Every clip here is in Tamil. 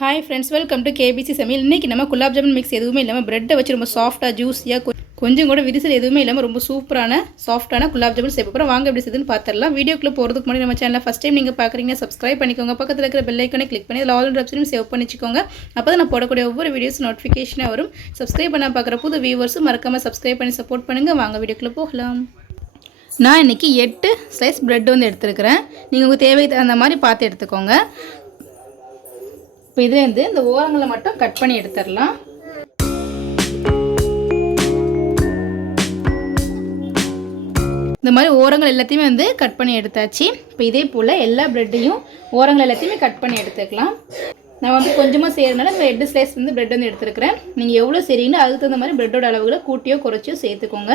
Hi friends, welcome to KBC சமையல். இன்றைக்கி நம்ம குலாப் ஜாமுன் மிக்ஸ் எதுவுமே இல்லாமல் ப்ரெட்டை வச்சு ரொம்ப சாஃப்ட்டாக ஜூஸியாக கொஞ்சம் கூட விரிசல் எதுவுமே இல்லாமல் ரொம்ப சூப்பரான சாஃப்ட்டான குலாப் ஜாமுன் செய்ய போகிறோம். வாங்க எப்படி செய்யுதுன்னு பார்த்துடலாம். வீடியோக்குள்ளே போகிறதுக்கு முன்னாடி நம்ம சேனலில் ஃபஸ்ட் டைம் நீங்கள் பார்க்குறீங்கன்னா சப்ஸ்கிரைப் பண்ணிக்கோங்க. பக்கத்தில் இருக்கிற பெல் ஐக்கானை கிளிக் பண்ணி அதில் ஆல் ஆப்ஷனையும் சேவ் பண்ணிச்சுக்கோங்க. அப்போ தான் நான் போடக்கூடிய ஒவ்வொரு வீடியோஸ் நோட்டிஃபிகேஷனாக வரும். சப்ஸ்கிரைப் பண்ண பார்க்குற புது வியூவர்ஸும் மறக்காமல் சப்ஸ்கிரைப் பண்ணி சப்போர்ட் பண்ணுங்கள். வாங்க வீடியோக்குள்ளே போகலாம். நான் இன்றைக்கி 8 ஸ்லைஸ் ப்ரெட் வந்து எடுத்துருக்கிறேன். நீங்கள் உங்கள் தேவைக்கு தகுந்த மாதிரி பார்த்து எடுத்துக்கோங்க. இப்போ இதுலேருந்து இந்த ஓரங்களை மட்டும் கட் பண்ணி எடுத்துடலாம். இந்த மாதிரி ஓரங்கள் எல்லாத்தையுமே வந்து கட் பண்ணி எடுத்தாச்சு. இப்போ இதே போல் எல்லா ப்ரெட்டையும் ஓரங்கள் எல்லாத்தையுமே கட் பண்ணி எடுத்துக்கலாம். நான் வந்து கொஞ்சமாக செய்கிறதுனால இந்த 8 ஸ்லைஸ் வந்து ப்ரெட் வந்து எடுத்துருக்கிறேன். நீங்கள் எவ்வளோ செய்கிறீங்களோ அதுக்கு தகுந்த மாதிரி ப்ரெட்டோட அளவுகளை கூட்டியோ குறைச்சியோ சேர்த்துக்கோங்க.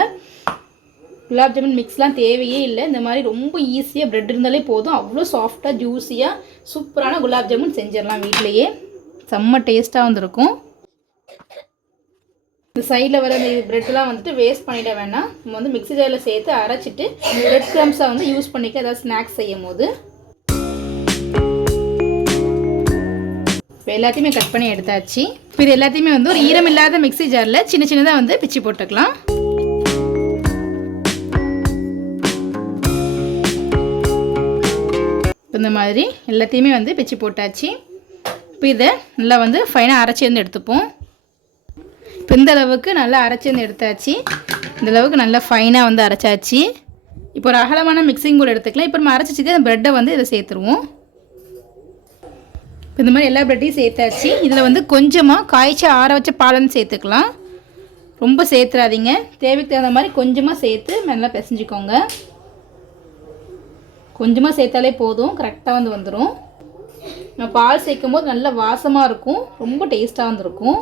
குலாப் ஜாமுன் மிக்ஸ்லாம் தேவையே இல்லை. இந்த மாதிரி ரொம்ப ஈஸியாக ப்ரெட் இருந்தாலே போதும். அவ்வளோ சாஃப்டாக ஜூஸியாக சூப்பரான குலாப் ஜாமுன் செஞ்சிடலாம் வீட்டிலையே. செம்ம டேஸ்ட்டாக வந்துருக்கும். இந்த சைடில் வர இந்த ப்ரெட்லாம் வந்துட்டு வேஸ்ட் பண்ணிட வேணாம். நம்ம வந்து மிக்ஸி ஜாரில் சேர்த்து அரைச்சிட்டு ப்ரெட் க்ரம்ஸாக வந்து யூஸ் பண்ணிக்க ஏதாவது ஸ்நாக்ஸ் செய்யும் போது. இப்போ எல்லாத்தையுமே கட் பண்ணி எடுத்தாச்சு. இப்போ இது எல்லாத்தையுமே வந்து ஒரு ஈரமில்லாத மிக்ஸி ஜாரில் சின்ன சின்னதாக வந்து பிச்சு போட்டுக்கலாம். இந்த மாதிரி எல்லாத்தையுமே வந்து பிச்சு போட்டாச்சு. இப்போ இதை நல்லா வந்து ஃபைனாக அரைச்சி வந்து எடுத்துப்போம். இப்போ இந்த அளவுக்கு நல்லா அரைச்சி வந்து எடுத்தாச்சு. இந்த அளவுக்கு நல்லா ஃபைனாக வந்து அரைச்சாச்சு. இப்போ ஒரு அகலமான மிக்சிங் கூட எடுத்துக்கலாம். இப்போ நம்ம அரைச்சி அந்த ப்ரெட்டை வந்து இதை சேர்த்துருவோம். இப்போ இந்த மாதிரி எல்லா ப்ரெட்டையும் சேர்த்தாச்சு. இதில் வந்து கொஞ்சமாக காய்ச்சி ஆற வச்ச பால் வந்து சேர்த்துக்கலாம். ரொம்ப சேர்த்துறாதீங்க. தேவைக்கு தகுந்த மாதிரி கொஞ்சமாக சேர்த்து நல்லா பிசைஞ்சிக்கோங்க. கொஞ்சமாக சேர்த்தாலே போதும், கரெக்டாக வந்து வந்துடும். நம்ம பால் சேர்க்கும் போது நல்ல வாசமாக இருக்கும், ரொம்ப டேஸ்ட்டாக வந்துருக்கும்.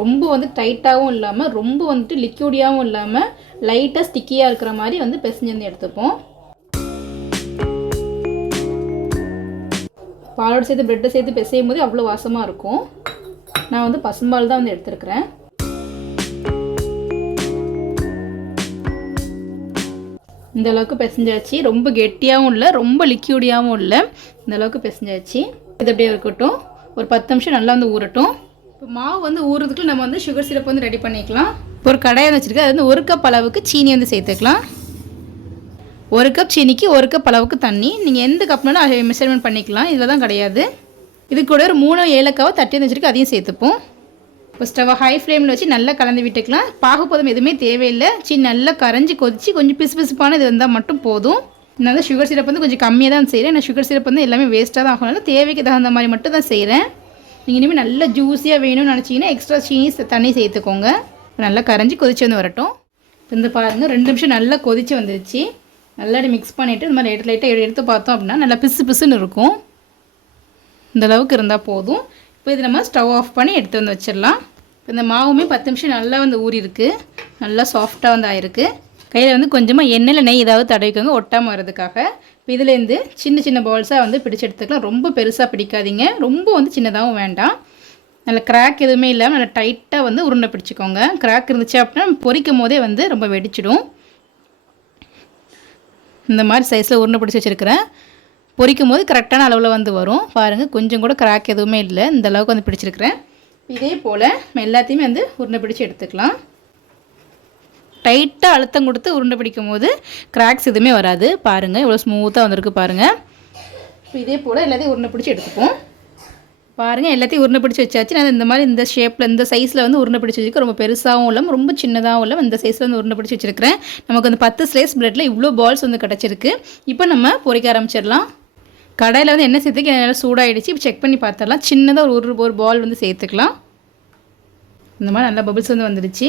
ரொம்ப வந்து டைட்டாகவும் இல்லாமல் ரொம்ப வந்துட்டு லிக்யூடியாகவும் இல்லாமல் லைட்டாக ஸ்டிக்கியாக இருக்கிற மாதிரி வந்து பிசைஞ்சு வந்து எடுத்துப்போம். பாலோடு சேர்த்து ப்ரெட்டை சேர்த்து பிசையும் போது அவ்வளோ வாசமாக இருக்கும். நான் வந்து பசும்பால் தான் வந்து எடுத்துருக்கிறேன். இந்த அளவுக்கு பிசைஞ்சாச்சு. ரொம்ப கெட்டியாகவும் இல்லை, ரொம்ப லிக்யூடியாகவும் இல்லை. இந்த அளவுக்கு பிசைஞ்சாச்சு. இது அப்படியே இருக்கட்டும். ஒரு 10 நிமிஷம் நல்லா வந்து ஊறட்டும். இப்போ மாவு வந்து ஊறுறதுக்கு நம்ம வந்து சுகர் சிரப் வந்து ரெடி பண்ணிக்கலாம். இப்போ ஒரு கடாயை வச்சுருக்கேன். அது வந்து 1 கப் அளவுக்கு சீனி வந்து சேர்த்துக்கலாம். 1 கப் சீனிக்கு 1 கப் அளவுக்கு தண்ணி. நீங்கள் எந்த கப்னாலும் மெஷர்மெண்ட் பண்ணிக்கலாம், இதில் தான் கிடையாது. இது கூட ஒரு 3 ஏலக்காவை தட்டி வச்சுருக்கு, அதையும் சேர்த்துப்போம். இப்போ ஸ்டவ்வை ஹை ஃப்ளேமில் வச்சு நல்லா கலந்து விட்டுக்கலாம். பாகுபதம் எதுவுமே தேவையில்லை. நல்லா கரைஞ்சி கொதிச்சு கொஞ்சம் பிசுபிசுப்பான இது வந்தால் மட்டும் போதும். நான் வந்து சுகர் சிரப் வந்து கொஞ்சம் கம்மியாக தான் செய்கிறேன். நான் சுகர் சிரப் வந்து எல்லாமே வேஸ்ட்டாக தான் ஆகணும். தேவைக்கு தகுந்த மாதிரி மட்டும் தான் செய்கிறேன். நீங்கள் இனிமேல் நல்லா ஜூஸியாக வேணும்னு நினச்சிங்கன்னா எக்ஸ்ட்ரா சீனி தண்ணி சேர்த்துக்கோங்க. நல்லா கரைஞ்சி கொதிச்சு வந்து வரட்டும். இப்போ இந்த பாருங்கள் 2 நிமிஷம் நல்லா கொதிச்சு வந்துருச்சு. நல்லா மிக்ஸ் பண்ணிவிட்டு இந்த மாதிரி லைட்டாக எடுத்து பார்த்தோம் அப்படின்னா நல்லா பிசு பிசுன்னு இருக்கும். இந்த அளவுக்கு இருந்தால் போதும். இப்போ இது நம்ம ஸ்டவ் ஆஃப் பண்ணி எடுத்து வந்து வச்சிடலாம். இப்போ இந்த மாவுமே 10 நிமிஷம் நல்லா வந்து ஊறி இருக்குது. நல்லா சாஃப்டாக வந்து ஆயிருக்கு. கையில் வந்து கொஞ்சமாக எண்ணெயில் நெய் ஏதாவது தடவிக்கோங்க ஒட்டாமல் வரதுக்காக. இப்போ இதுலேருந்து சின்ன சின்ன பால்ஸாக வந்து பிடிச்சி எடுத்துக்கலாம். ரொம்ப பெருசாக பிடிக்காதீங்க, ரொம்ப வந்து சின்னதாகவும் வேண்டாம். நல்லா கிராக் எதுவுமே இல்லாமல் நல்லா டைட்டாக வந்து உருண்டை பிடிச்சிக்கோங்க. கிராக் இருந்துச்சு அப்படின்னா பொரிக்கும் போதே வந்து ரொம்ப வெடிச்சிடும். இந்த மாதிரி சைஸில் உருண்டை பிடிச்சி வச்சுருக்கிறேன். பொரிக்கும் போது கரெக்டான அளவில் வந்து வரும். பாருங்கள், கொஞ்சம் கூட கிராக் எதுவுமே இல்லை. இந்த அளவுக்கு வந்து பிடிச்சிருக்கிறேன். இதே போல் எல்லாத்தையுமே வந்து உருண்டை பிடிச்சி எடுத்துக்கலாம். டைட்டாக அழுத்தம் கொடுத்து உருண்டை பிடிக்கும் போது கிராக்ஸ் எதுவுமே வராது. பாருங்கள், இவ்வளோ ஸ்மூத்தாக வந்திருக்கு பாருங்கள். இப்போ இதே போல் எல்லாத்தையும் உருண்டை பிடிச்சி எடுத்துப்போம். பாருங்கள், எல்லாத்தையும் உருண்டை பிடிச்சி வச்சாச்சு. நான் இந்த மாதிரி இந்த ஷேப்பில் இந்த சைஸில் வந்து உருண்டை பிடிச்சி வச்சுருக்கேன். ரொம்ப பெருசாகவும் இல்லாமல் ரொம்ப சின்னதாகவும் இல்லாமல் இந்த சைஸில் வந்து உருண்டை பிடிச்சி வச்சுருக்கிறேன். நமக்கு அந்த 10 ஸ்லைஸ் ப்ரெட்டில் இவ்வளோ பால்ஸ் வந்து கிடச்சிருக்கு. இப்போ நம்ம பொரிக்க ஆரம்பிச்சிடலாம். கடையில் வந்து எண்ணெய் சேர்த்துக்கு நல்லா சூடாகிடுச்சு. இப்போ செக் பண்ணி பார்த்துடலாம். சின்னதாக ஒரு பால் வந்து சேர்த்துக்கலாம். இந்த மாதிரி நல்லா பபிள்ஸ் வந்து வந்துடுச்சு.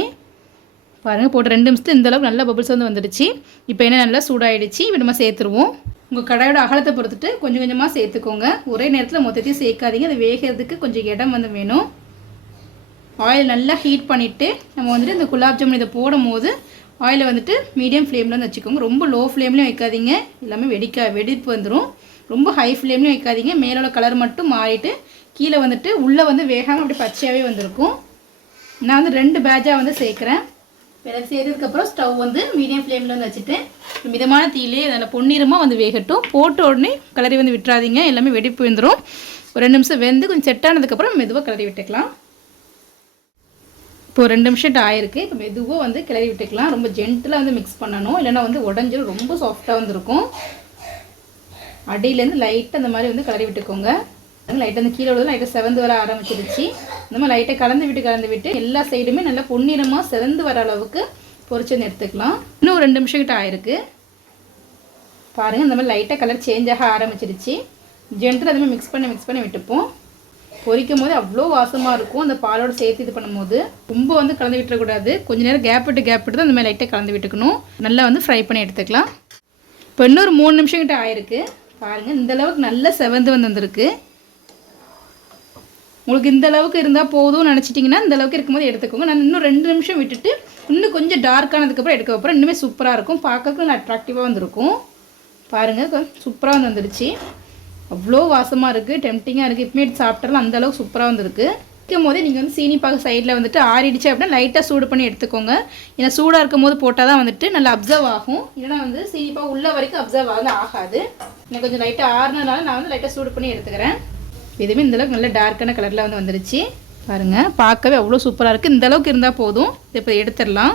பாருங்கள், போட்டு 2 நிமிஷத்தில் இந்த அளவுக்கு நல்லா பபிள்ஸ் வந்து வந்துடுச்சு. இப்போ என்ன நல்லா சூடாகிடுச்சு. இப்போ நம்ம சேர்த்துருவோம். உங்கள் கடாயோட அகலத்தை பொறுத்துட்டு கொஞ்சம் கொஞ்சமாக சேர்த்துக்கோங்க. ஒரே நேரத்தில் மொத்தத்தையும் சேர்க்காதீங்க. அது வேகிறதுக்கு கொஞ்சம் இடம் வந்து வேணும். ஆயில் நல்லா ஹீட் பண்ணிவிட்டு நம்ம வந்துட்டு இந்த குலாப் ஜாமுன் இதை போடும் போது ஆயிலை வந்துட்டு மீடியம் ஃப்ளேமில் வந்து வச்சுக்கோங்க. ரொம்ப லோ ஃப்ளேம்லேயும் வைக்காதீங்க, எல்லாமே வெடிப்பு வந்துடும். ரொம்ப ஹை ஃப்ளேம்லேயும் வைக்காதீங்க. மேலோட கலர் மட்டும் மாறிட்டு கீழே வந்துட்டு உள்ளே வந்து வேகாமல் அப்படி பச்சையாகவே வந்திருக்கும். நான் வந்து 2 பேட்சாக வந்து சேர்க்குறேன். எல்லாத்தையும் சேர்த்ததுக்கப்புறம் ஸ்டவ் வந்து மீடியம் ஃப்ளேமில் வந்து வச்சுட்டு மிதமான தீயிலே அதில் பொன்னிறமாக வந்து வேகட்டும். போட்ட உடனே கிளறி வந்து விட்டுறாதீங்க, எல்லாமே வெடிப்பு வந்துடும். ஒரு 2 நிமிஷம் வெந்து கொஞ்சம் செட் ஆனதுக்கப்புறம் மெதுவாக கிளறி விட்டுக்கலாம். இப்போ 2 நிமிஷம் ஆயிருக்கு. இப்போ மெதுவாக வந்து கிளறி விட்டுக்கலாம். ரொம்ப ஜென்டலாக வந்து மிக்ஸ் பண்ணணும், இல்லைன்னா வந்து உடஞ்சிடும். ரொம்ப சாஃப்டாக வந்துருக்கும். அடியிலேருந்து லைட்டாக அந்த மாதிரி வந்து கிளறி விட்டுக்கோங்க. லைட்டாக அந்த கீழே உள்ளது லைட்டாக செவந்து வர ஆரம்பிச்சிருச்சு. இந்த மாதிரி லைட்டாக கலந்து விட்டு எல்லா சைடுமே நல்லா பொன்னிறமாக செவந்து வர அளவுக்கு பொரிச்சு வந்து எடுத்துக்கலாம். இன்னும் ஒரு 2 நிமிஷம் கிட்ட ஆயிருக்கு. பாருங்கள், இந்த மாதிரி லைட்டாக கலர் சேஞ்ச் ஆக ஆரம்பிச்சிருச்சு. ஜென்டலாக அதுமாதிரி மிக்ஸ் பண்ணி விட்டுப்போம். பொரிக்கும் போது அவ்வளோ வாசமாக இருக்கும். அந்த பாலோடு சேர்த்து இது பண்ணும்போது ரொம்ப வந்து கலந்து விட்டுறக்கூடாது. கொஞ்சம் நேரம் கேப் விட்டு தான் அந்த மாதிரி லைட்டாக கலந்து விட்டுக்கணும். நல்லா வந்து ஃப்ரை பண்ணி எடுத்துக்கலாம். இப்போ இன்னொரு 3 நிமிஷம் கிட்ட ஆயிருக்கு. பாருங்கள், இந்தளவுக்கு நல்லா செவந்து வந்திருக்கு. உங்களுக்கு இந்த அளவுக்கு இருந்தால் போதும்னு நினச்சிட்டிங்கன்னா இந்த அளவுக்கு இருக்கும்போது எடுத்துக்கோங்க. நான் இன்னும் 2 நிமிஷம் விட்டுட்டு இன்னும் கொஞ்சம் டார்க்கானதுக்கப்புறம் எடுக்க அப்புறம் இன்னுமே சூப்பராக இருக்கும். பார்க்கறதுக்கு நல்லா அட்ராக்டிவாக வந்துருக்கும். பாருங்கள், சூப்பராக வந்துருச்சு. அவ்வளோ வாசமாக இருக்குது, டெம்டிங்காக இருக்குது. இப்போமே சாப்பிட்றலாம் அந்தளவுக்கு சூப்பராக வந்துருக்கு. வைக்கும் போதே நீங்கள் வந்து சீனி பாகு சைடில் வந்துட்டு ஆறிடுச்சு அப்படின்னா லைட்டாக சூடு பண்ணி எடுத்துக்கோங்க. ஏன்னா சூடாக இருக்கும் போது போட்டால் தான் வந்துட்டு நல்லா அப்சர்வ் ஆகும். இல்லைனா வந்து சீனி பாகு உள்ள வரைக்கும் அப்சர்வ் ஆகாது. எனக்கு கொஞ்சம் லைட்டாக ஆறுனதுனால நான் வந்து லைட்டாக சூடு பண்ணி எடுத்துக்கிறேன். இதுவுமே இந்தளவுக்கு நல்ல டார்க்கான கலரில் வந்து வந்துருச்சு. பாருங்கள், பார்க்கவே அவ்வளோ சூப்பராக இருக்குது. இந்தளவுக்கு இருந்தால் போதும். இப்போ எடுத்துடலாம்.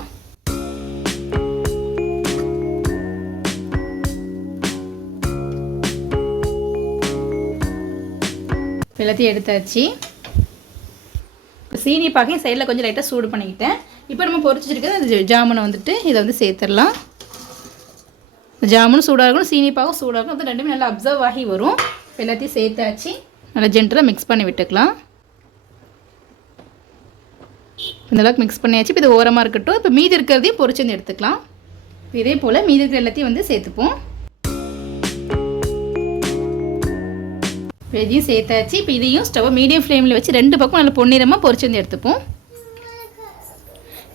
எல்லாத்தையும் எடுத்தாச்சு. சீனி பாகையும் சைடில் கொஞ்சம் லைட்டாக சூடு பண்ணிக்கிட்டேன். இப்போ நம்ம பொரிச்சிருக்கிறது அந்த ஜாமுனை வந்துட்டு இதை வந்து சேர்த்துடலாம். ஜாமுனும் சூடாக இருக்கணும், சீனி பாகும் சூடாக இருக்கணும். அது ரெண்டுமே நல்லா அப்சர்வ் ஆகி வரும். எல்லாத்தையும் சேர்த்தாச்சு. நல்லா ஜென்டலாக மிக்ஸ் பண்ணி விட்டுக்கலாம். இந்தளவுக்கு மிக்ஸ் பண்ணியாச்சு. இப்போ இது ஓரமாக இருக்கட்டும். இப்போ மீதி இருக்கிறதையும் பொரிச்சு வந்து எடுத்துக்கலாம். இதே போல் மீதி இருக்கிற எல்லாத்தையும் வந்து சேர்த்துப்போம். இதையும் சேர்த்தாச்சு. இப்போ இதையும் ஸ்டவ் மீடியம் ஃப்ளேமில் வச்சு 2 பக்கம் நல்லா பொன்னிறமாக பொரிச்சு வந்து எடுத்துப்போம்.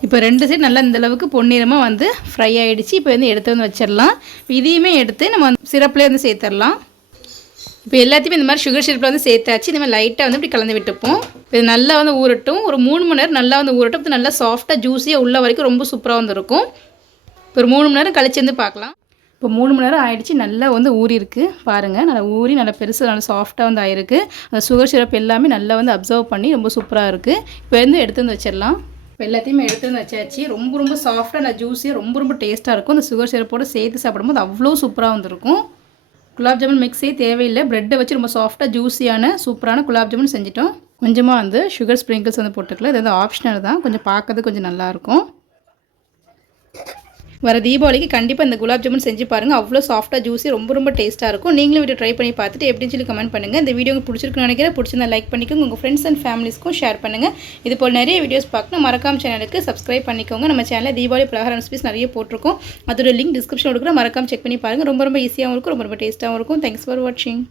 இப்போ 2 சைடு நல்லா இந்தளவுக்கு பொன்னிறமாக வந்து ஃப்ரை ஆகிடுச்சு. இப்போ வந்து எடுத்து வந்து வச்சிடலாம். இதையுமே எடுத்து நம்ம சிரப்லேயே வந்து சேர்த்துடலாம். இப்போ எல்லாத்தையுமே இந்த மாதிரி சுகர் சிரப்பில் வந்து சேர்த்தாச்சு. இந்த மாதிரி லைட்டாக வந்து இப்படி கலந்து விட்டுப்போம். இது நல்லா வந்து ஊறட்டும். ஒரு 3 மணி நேரம் நல்லா வந்து ஊறட்டும். இது நல்லா சாஃப்டாக ஜூஸியாக உள்ள வரைக்கும் ரொம்ப சூப்பராக வந்துருக்கும். இப்போ ஒரு 3 மணி நேரம் கழிச்சு வந்து பார்க்கலாம். இப்போ 3 மணி நேரம் ஆகிடுச்சு. நல்லா வந்து ஊறி இருக்குது. பாருங்கள், நல்லா ஊறி நல்லா பெருசு நல்லா சாஃப்டாக வந்து ஆயிருக்கு. அந்த சுகர் சிரப் எல்லாமே நல்லா வந்து அப்சர்வ் பண்ணி ரொம்ப சூப்பராக இருக்குது. இப்போ வந்து எடுத்து வந்து வச்சிடலாம். இப்போ எல்லாத்தையுமே எடுத்து வந்து வச்சாச்சு. ரொம்ப சாஃப்டாக நல்லா ஜூஸியாக ரொம்ப டேஸ்ட்டாக இருக்கும். அந்த சுகர் சிரப்போடு சேர்த்து சாப்பிடும்போது அவ்வளோ சூப்பராக வந்துருக்கும். குலாப் ஜாமுன் மிக்ஸே தேவையில்லை. ப்ரெட்டை வச்சு ரொம்ப சாஃப்டாக ஜூஸியான சூப்பரான குலாப் ஜாமுன் செஞ்சிட்டோம். கொஞ்சமாக வந்து சுகர் ஸ்ப்ரிங்கிள்ஸ் வந்து போட்டுக்கலாம். இது வந்து ஆப்ஷனல் தான். கொஞ்சம் பார்க்கறது கொஞ்சம் நல்லாயிருக்கும். வர தீபாவளிக்கு கண்டிப்பாக இந்த குலாப் ஜாமுன் செஞ்சு பாருங்கள். அவ்வளோ சாஃப்டாக ஜூஸி ரொம்ப டேஸ்ட்டாக இருக்கும். நீங்களும் வீடியோ ட்ரை பண்ணி பார்த்துட்டு எப்படின்னு சொல்லி கமெண்ட் பண்ணுங்கள். இந்த வீடியோ உங்களுக்கு பிடிச்சிருக்குன்னு நினைக்கிறேன். பிடிச்சிருந்தா லைக் பண்ணிக்கோங்க. உங்கள் ஃப்ரெண்ட்ஸ் அண்ட் ஃபேமிலிஸ்க்கும் ஷேர் பண்ணுங்கள். இது போல் நிறைய வீடியோஸ் பார்க்கணும். மறக்காம சேனலுக்கு சப்ஸ்கிரைப் பண்ணிக்கோங்க. நம்ம சேனலில் தீபாவளி பலகார ரெசிபீஸ் நிறைய போட்டிருக்கோம். அதோட லிங்க் டிஸ்கிரிப்ஷன் கொடுக்குறேன். மறக்காம செக் பண்ணி பாருங்கள். ரொம்ப ஈஸியாகவும் இருக்கும். ரொம்ப டேஸ்ட்டாகவும் இருக்கும். தேங்க்ஸ் ஃபார் வாட்சிங்.